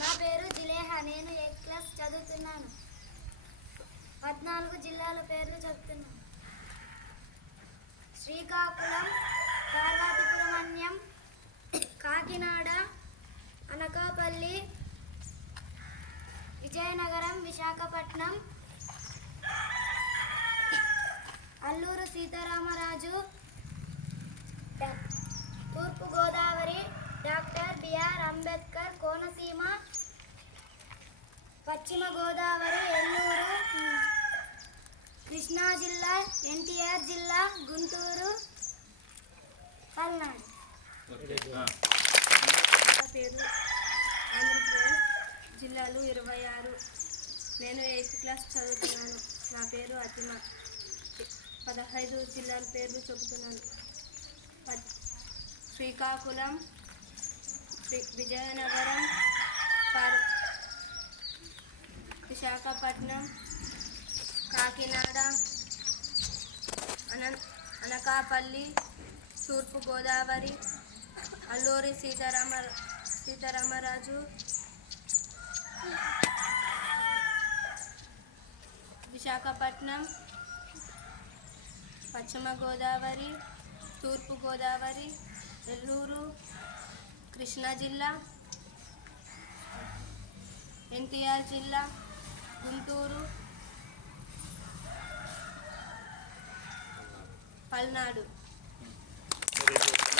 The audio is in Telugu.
నా పేరు జిలేహా. నేను 8th క్లాస్ చదువుతున్నాను. 14 జిల్లాల పేర్లు చెప్తున్నాను. శ్రీకాకుళం, పార్వతీపురం, కాకినాడ, అనకాపల్లి, విజయనగరం, విశాఖపట్నం, అల్లూరు సీతారామరాజు, తూర్పుగోదావరి, డాక్టర్ బిఆర్ అంబేద్కర్ కోనసీమ, పశ్చిమ గోదావరి, ఏలూరు, కృష్ణా జిల్లా, ఎన్టీఆర్ జిల్లా, గుంటూరు, పల్నాడు. పేరు ఆంధ్రప్రదేశ్, జిల్లాలు 26. నేను 8th క్లాస్ చదువుతున్నాను. నా పేరు అతిమ. 15 జిల్లాల పేర్లు చెబుతున్నాను. శ్రీకాకుళం, విజయనగరం, విశాఖపట్నం, కాకినాడ, అనకాపల్లి, తూర్పుగోదావరి, అల్లూరి సీతారామరాజు, విశాఖపట్నం, పశ్చిమ గోదావరి, తూర్పుగోదావరి, ఏలూరు, కృష్ణా జిల్లా, ఎన్టీఆర్ జిల్లా, గుంటూరు, పల్నాడు.